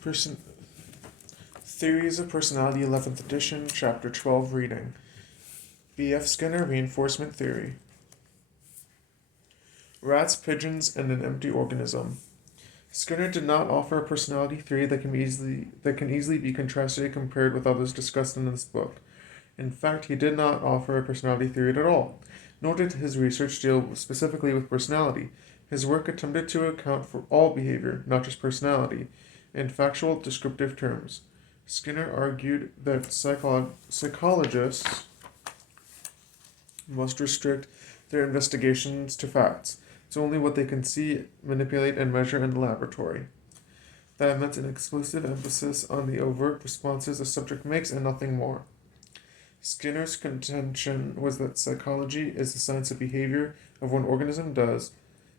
Person- Theories of Personality, 11th edition, chapter 12, reading. B.F. Skinner, Reinforcement Theory. Rats, pigeons, and an empty organism. Skinner did not offer a personality theory that can easily be contrasted and compared with others discussed in this book. In fact, he did not offer a personality theory at all, nor did his research deal specifically with personality. His work attempted to account for all behavior, not just personality, in factual, descriptive terms. Skinner argued that psychologists must restrict their investigations to facts, to only what they can see, manipulate, and measure in the laboratory. That meant an exclusive emphasis on the overt responses a subject makes and nothing more. Skinner's contention was that psychology is the science of behavior, of what an organism does.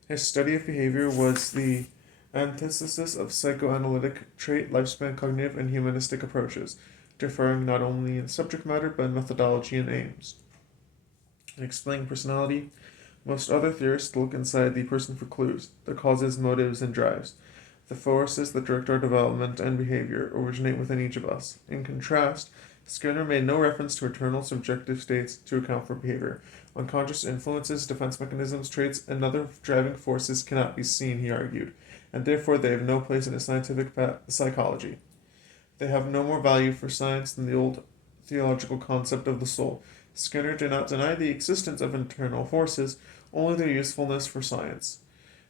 His study of behavior was the antithesis of psychoanalytic trait, lifespan, cognitive, and humanistic approaches, differing not only in subject matter but in methodology and aims. In explaining personality, most other theorists look inside the person for clues, the causes, motives, and drives. The forces that direct our development and behavior originate within each of us. In contrast, Skinner made no reference to internal subjective states to account for behavior. Unconscious influences, defense mechanisms, traits, and other driving forces cannot be seen, he argued, and therefore they have no place in a scientific psychology. They have no more value for science than the old theological concept of the soul. Skinner did not deny the existence of internal forces, only their usefulness for science.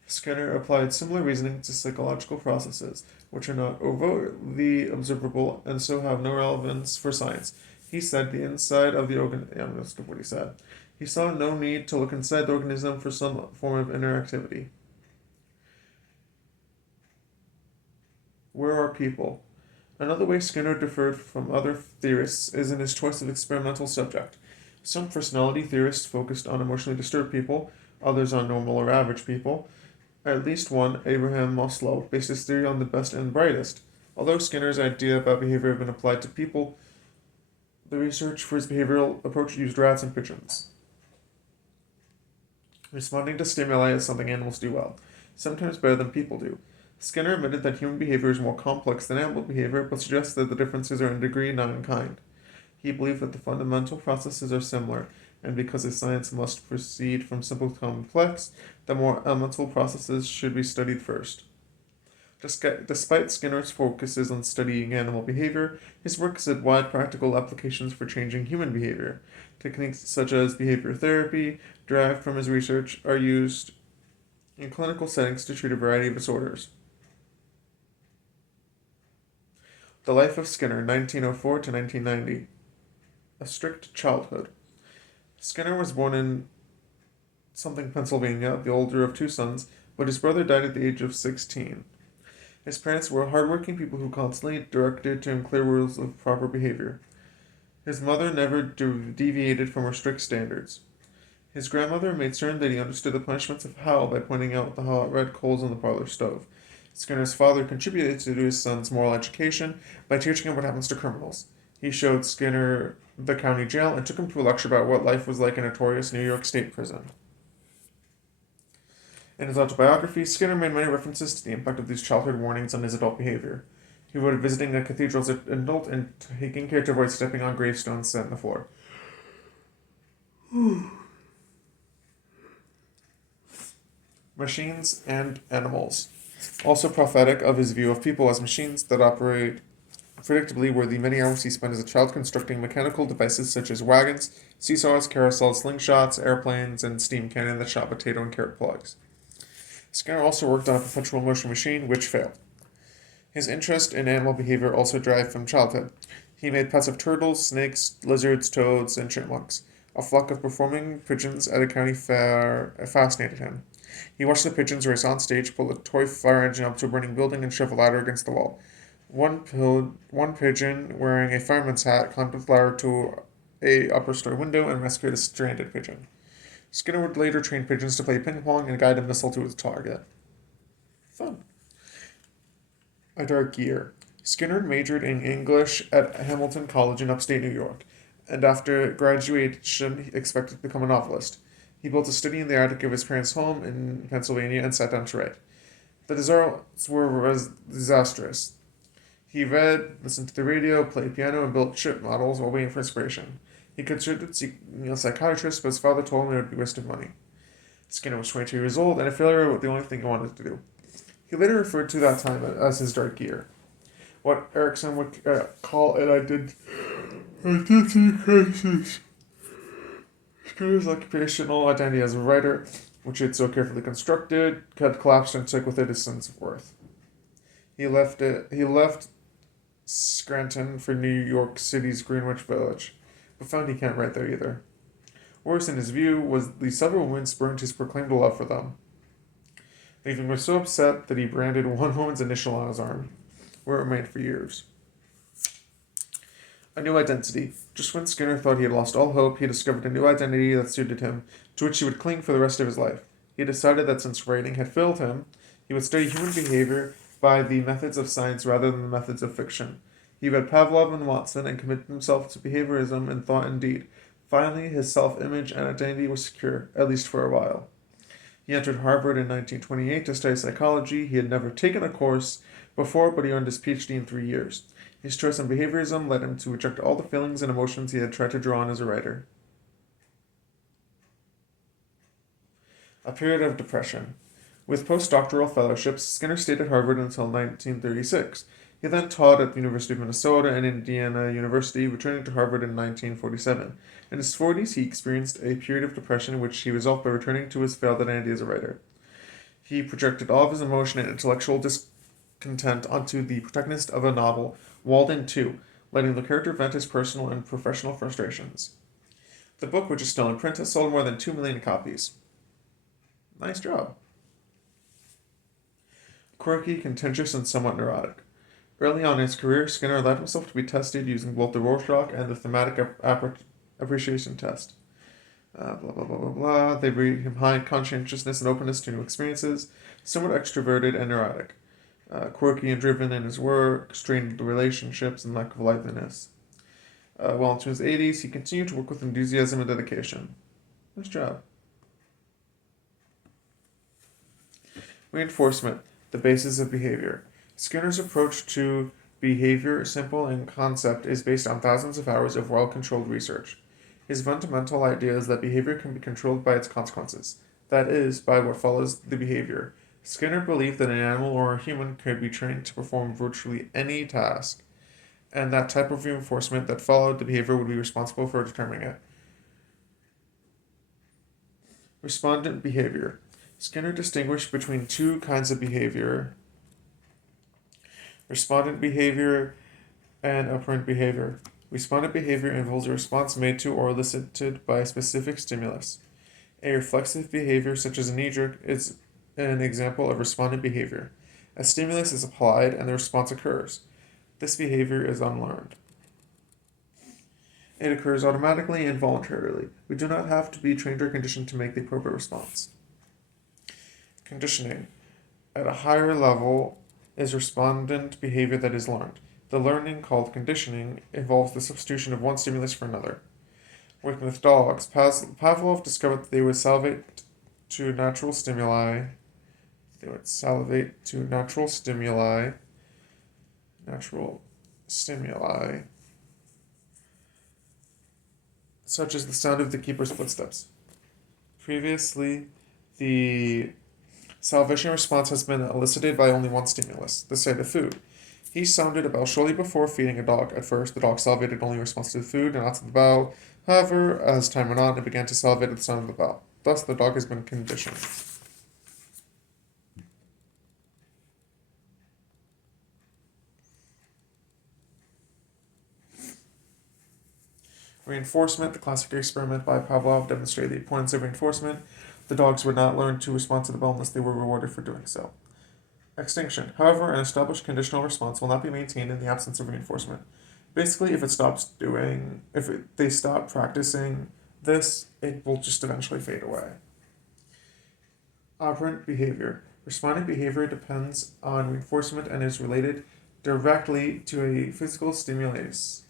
Skinner applied similar reasoning to psychological processes, which are not overtly observable and so have no relevance for science. He said the inside of the organism. I'm going to skip what he said. He saw no need to look inside the organism for some form of interactivity. Where are people? Another way Skinner differed from other theorists is in his choice of experimental subject. Some personality theorists focused on emotionally disturbed people, others on normal or average people. At least one, Abraham Maslow, based his theory on the best and brightest. Although Skinner's idea about behavior had been applied to people, the research for his behavioral approach used rats and pigeons. Responding to stimuli is something animals do well, sometimes better than people do. Skinner admitted that human behavior is more complex than animal behavior, but suggests that the differences are in degree, not in kind. He believed that the fundamental processes are similar, and because a science must proceed from simple to complex, the more elemental processes should be studied first. Despite Skinner's focuses on studying animal behavior, his work had wide practical applications for changing human behavior. Techniques such as behavior therapy, derived from his research, are used in clinical settings to treat a variety of disorders. The Life of Skinner, 1904 to 1990. A strict childhood. Skinner was born in Pennsylvania, the older of two sons, but his brother died at the age of 16. His parents were hardworking people who constantly directed to him clear rules of proper behavior. His mother never deviated from her strict standards. His grandmother made certain that he understood the punishments of hell by pointing out the hot red coals on the parlor stove. Skinner's father contributed to his son's moral education by teaching him what happens to criminals. He showed Skinner the county jail and took him to a lecture about what life was like in a notorious New York State prison. In his autobiography, Skinner made many references to the impact of these childhood warnings on his adult behavior. He wrote of visiting a cathedral as an adult and taking care to avoid stepping on gravestones set in the floor. Machines and animals. Also prophetic of his view of people as machines that operate predictably were the many hours he spent as a child constructing mechanical devices such as wagons, seesaws, carousels, slingshots, airplanes, and steam cannon that shot potato and carrot plugs. Skinner also worked on a perpetual motion machine, which failed. His interest in animal behavior also derived from childhood. He made pets of turtles, snakes, lizards, toads, and chipmunks. A flock of performing pigeons at a county fair fascinated him. He watched the pigeons race on stage, pull a toy fire engine up to a burning building, and shove a ladder against the wall. One pigeon, wearing a fireman's hat, climbed up the ladder to a upper story window and rescued a stranded pigeon. Skinner would later train pigeons to play ping pong and guide a missile to its target. Fun. A dark year. Skinner majored in English at Hamilton College in upstate New York, and after graduation he expected to become a novelist. He built a study in the attic of his parents' home in Pennsylvania and sat down to write. The results were disastrous. He read, listened to the radio, played piano, and built ship models while waiting for inspiration. He considered seeking a psychiatrist, but his father told him it would be a waste of money. Skinner was 22 years old, and a failure was the only thing he wanted to do. He later referred to that time as his dark year. What Erickson would call an identity crisis. Skinner's occupational identity as a writer, which he had so carefully constructed, had collapsed and took with it his sense of worth. He left Scranton for New York City's Greenwich Village, but found he can't write there either. Worse, in his view, was the several women spurned his proclaimed love for them, leaving him so upset that he branded one woman's initial on his arm, where it remained for years. A new identity. Just when Skinner thought he had lost all hope, he discovered a new identity that suited him, to which he would cling for the rest of his life. He decided that since writing had failed him, he would study human behavior by the methods of science rather than the methods of fiction. He read Pavlov and Watson and committed himself to behaviorism in thought and deed. Finally, his self-image and identity was secure, at least for a while. He entered Harvard in 1928 to study psychology. He had never taken a course before, but he earned his PhD in 3 years. His choice in behaviorism led him to reject all the feelings and emotions he had tried to draw on as a writer. A period of depression. With postdoctoral fellowships, Skinner stayed at Harvard until 1936. He then taught at the University of Minnesota and Indiana University, returning to Harvard in 1947. In his 40s, he experienced a period of depression, which he resolved by returning to his failed identity as a writer. He projected all of his emotion and intellectual discontent onto the protagonist of a novel, Walden 2, letting the character vent his personal and professional frustrations. The book, which is still in print, has sold more than 2 million copies. Nice job. Quirky, contentious, and somewhat neurotic. Early on in his career, Skinner allowed himself to be tested using both the Rorschach and the thematic appreciation test. Blah, blah, blah, blah, blah. They rate him high in conscientiousness and openness to new experiences, somewhat extroverted and neurotic. Quirky and driven in his work, strained relationships, and lack of liveliness. Well into his 80s, he continued to work with enthusiasm and dedication. Nice job. Reinforcement, the basis of behavior. Skinner's approach to behavior, simple in concept, is based on thousands of hours of well-controlled research. His fundamental idea is that behavior can be controlled by its consequences, that is, by what follows the behavior. Skinner believed that an animal or a human could be trained to perform virtually any task, and that type of reinforcement that followed the behavior would be responsible for determining it. Respondent behavior. Skinner distinguished between two kinds of behavior: respondent behavior and operant behavior. Respondent behavior involves a response made to or elicited by a specific stimulus. A reflexive behavior, such as a knee-jerk, is an example of respondent behavior. A stimulus is applied and the response occurs. This behavior is unlearned. It occurs automatically and voluntarily. We do not have to be trained or conditioned to make the appropriate response. Conditioning. At a higher level is respondent behavior that is learned. The learning, called conditioning, involves the substitution of one stimulus for another. Working with dogs, Pavlov discovered that they would salivate to natural stimuli. Such as the sound of the keeper's footsteps. Previously, the salivation response has been elicited by only one stimulus, the sight of food. He sounded a bell shortly before feeding a dog. At first, the dog salivated only in response to the food and not to the bell. However, as time went on, it began to salivate at the sound of the bell. Thus, the dog has been conditioned. Reinforcement. The classic experiment by Pavlov demonstrated the importance of reinforcement. The dogs would not learn to respond to the bell unless they were rewarded for doing so. Extinction. However, an established conditional response will not be maintained in the absence of reinforcement. Basically, if they stop practicing this, it will just eventually fade away. Operant behavior. Respondent behavior depends on reinforcement and is related directly to a physical stimulus.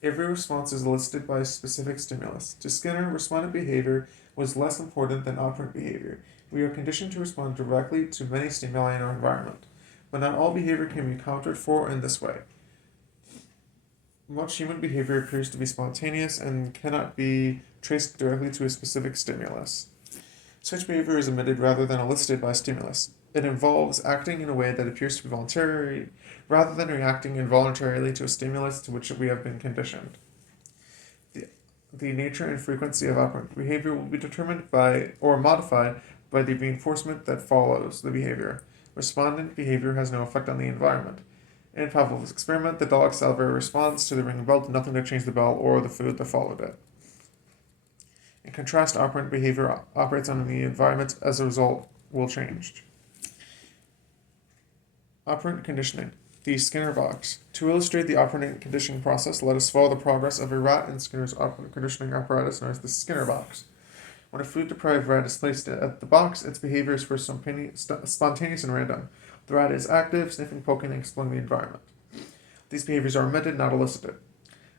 Every response is elicited by a specific stimulus. To Skinner, respondent behavior was less important than operant behavior. We are conditioned to respond directly to many stimuli in our environment, but not all behavior can be accounted for in this way. Much human behavior appears to be spontaneous and cannot be traced directly to a specific stimulus. Such behavior is emitted rather than elicited by a stimulus. It involves acting in a way that appears to be voluntary rather than reacting involuntarily to a stimulus to which we have been conditioned. The nature and frequency of operant behavior will be determined by or modified by the reinforcement that follows the behavior. Respondent behavior has no effect on the environment. In Pavlov's experiment, the dog's salivary response to the ringing bell did nothing to change the bell or the food that followed it. In contrast, operant behavior operates on the environment as a result will change. Operant conditioning. The Skinner box. To illustrate the operant conditioning process, let us follow the progress of a rat in Skinner's operant conditioning apparatus known as the Skinner box. When a food-deprived rat is placed at the box, its behavior is first spontaneous and random. The rat is active, sniffing, poking, and exploring the environment. These behaviors are emitted, not elicited.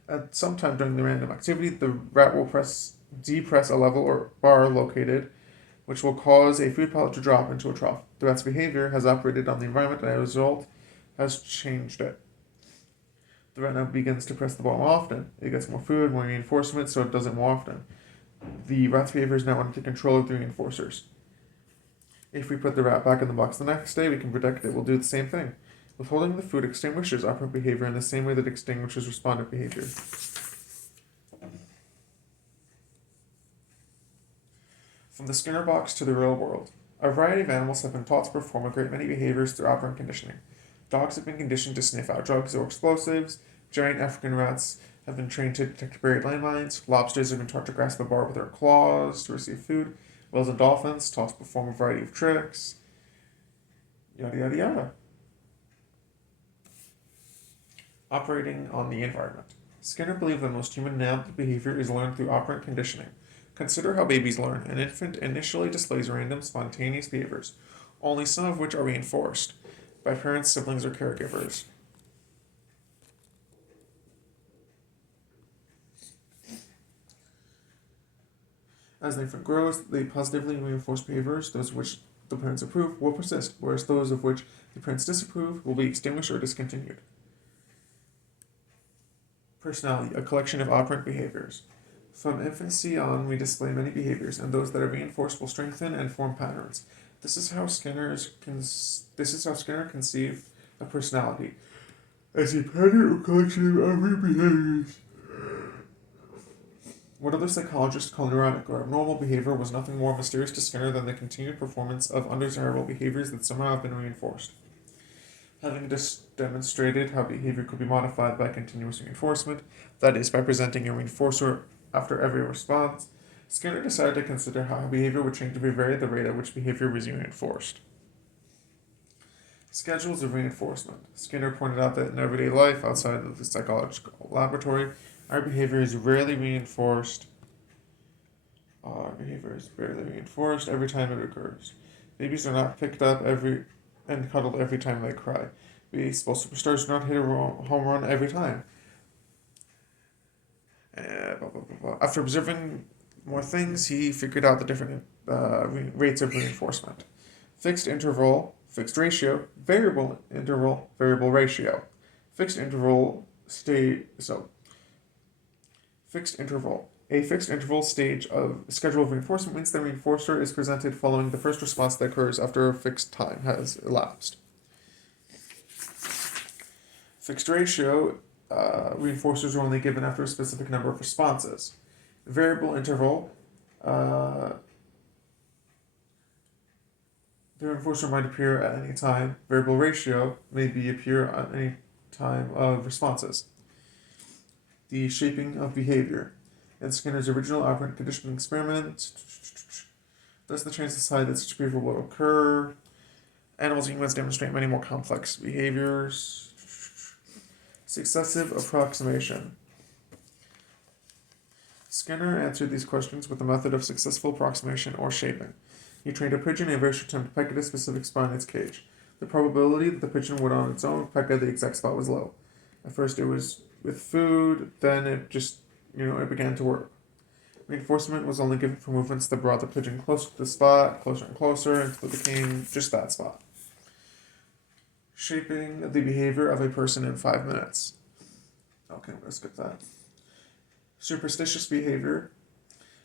At some time during the random activity, the rat will depress a level or bar located, which will cause a food pellet to drop into a trough. The rat's behavior has operated on the environment and as a result has changed it. The rat now begins to press the ball more often. It gets more food, more reinforcement, so it does it more often. The rat's behavior is now under the control of the reinforcers. If we put the rat back in the box the next day, we can predict it will do the same thing. Withholding the food extinguishes operant behavior in the same way that extinguishes respondent behavior. From the Skinner box to the real world. A variety of animals have been taught to perform a great many behaviors through operant conditioning. Dogs have been conditioned to sniff out drugs or explosives. Giant African rats have been trained to detect buried landmines. Lobsters have been taught to grasp a bar with their claws to receive food. Whales and dolphins taught to perform a variety of tricks. Yada yada yada. Operating on the environment. Skinner believed that most human adaptive behavior is learned through operant conditioning. Consider how babies learn. An infant initially displays random, spontaneous behaviors, only some of which are reinforced by parents, siblings, or caregivers. As the infant grows, the positively reinforced behaviors, those which the parents approve, will persist, whereas those of which the parents disapprove will be extinguished or discontinued. Personality, a collection of operant behaviors. From infancy on, we display many behaviors, and those that are reinforced will strengthen and form patterns. This is how Skinner conceived of personality, as a pattern or collection of operant behaviors. What other psychologists call neurotic or abnormal behavior was nothing more mysterious to Skinner than the continued performance of undesirable behaviors that somehow have been reinforced. Having demonstrated how behavior could be modified by continuous reinforcement, that is, by presenting a reinforcer after every response, Skinner decided to consider how behavior would change if we varied the rate at which behavior was reinforced. Schedules of reinforcement. Skinner pointed out that in everyday life, outside of the psychological laboratory, our behavior is rarely reinforced. Every time it occurs. Babies are not picked up and cuddled every time they cry. Baseball superstars do not hit a home run every time. After observing more things, he figured out the different rates of reinforcement. Fixed interval, fixed ratio, variable interval, variable ratio. Fixed interval A fixed interval stage of schedule of reinforcement means the reinforcer is presented following the first response that occurs after a fixed time has elapsed. Fixed ratio, reinforcers are only given after a specific number of responses. Variable interval, the reinforcer might appear at any time. Variable ratio may appear at any time of responses. The shaping of behavior. In Skinner's original operant conditioning experiment, thus the chance decide that such behavior will occur. Animals and humans demonstrate many more complex behaviors. Successive approximation. Skinner answered these questions with the method of successful approximation or shaping. He trained a pigeon in a very short time to peck at a specific spot in its cage. The probability that the pigeon would on its own peck at the exact spot was low. At first it was with food, then it began to work. Reinforcement was only given for movements that brought the pigeon closer to the spot, closer and closer, until it became just that spot. Shaping the behavior of a person in 5 minutes. Okay, I'm going to skip that. Superstitious behavior.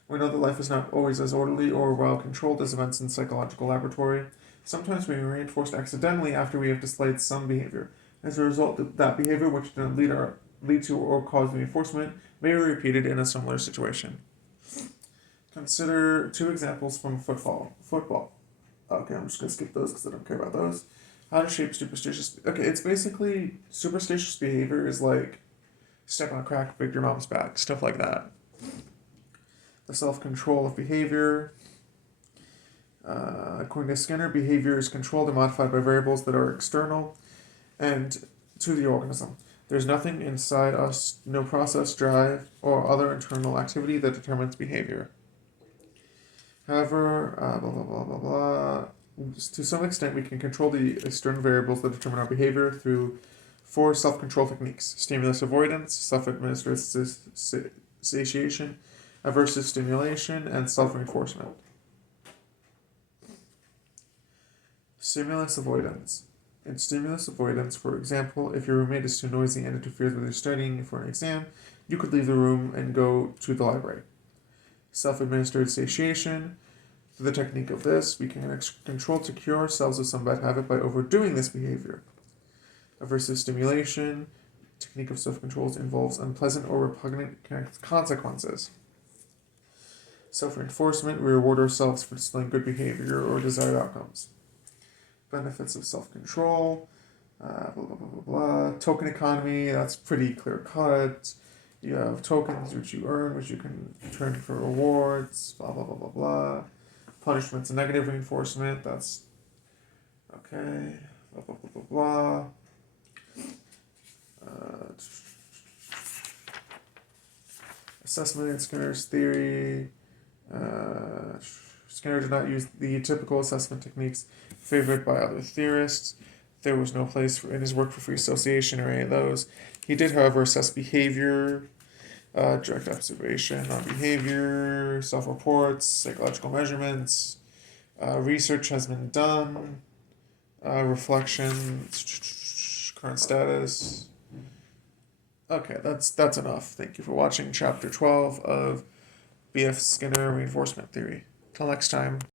We know that life is not always as orderly or well controlled as events in the psychological laboratory. Sometimes we are reinforced accidentally after we have displayed some behavior. As a result, that behavior, which didn't lead to or cause reinforcement, may be repeated in a similar situation. Consider two examples from football. Okay, I'm just going to skip those because I don't care about those. How to shape superstitious. Okay, it's basically superstitious behavior is like step on a crack, break your mom's back, stuff like that. The self-control of behavior. According to Skinner, behavior is controlled and modified by variables that are external and to the organism. There's nothing inside us, no process, drive, or other internal activity that determines behavior. However, blah, blah, blah, blah, blah. To some extent, we can control the external variables that determine our behavior through four self-control techniques: stimulus avoidance, self-administered satiation, aversive stimulation, and self-reinforcement. Stimulus avoidance. In stimulus avoidance, for example, if your roommate is too noisy and interferes with your studying for an exam, you could leave the room and go to the library. Self-administered satiation. Through the technique of this, we can control to cure ourselves of some bad habit by overdoing this behavior. Aversive stimulation. Technique of self-control involves unpleasant or repugnant consequences. Self-reinforcement. We reward ourselves for displaying good behavior or desired outcomes. Benefits of self-control. Blah, blah, blah, blah, blah. Token economy. That's pretty clear-cut. You have tokens which you earn, which you can turn for rewards, blah, blah, blah, blah, blah. Punishments and negative reinforcement, that's okay, blah, blah, blah, blah, blah. Assessment in Skinner's theory. Skinner did not use the typical assessment techniques favored by other theorists. There was no place in his work for free association or any of those. He did, however, assess behavior, direct observation on behavior, self-reports, psychological measurements. Research has been done. Reflection, current status. Okay, that's enough. Thank you for watching Chapter 12 of B.F. Skinner Reinforcement Theory. Till next time.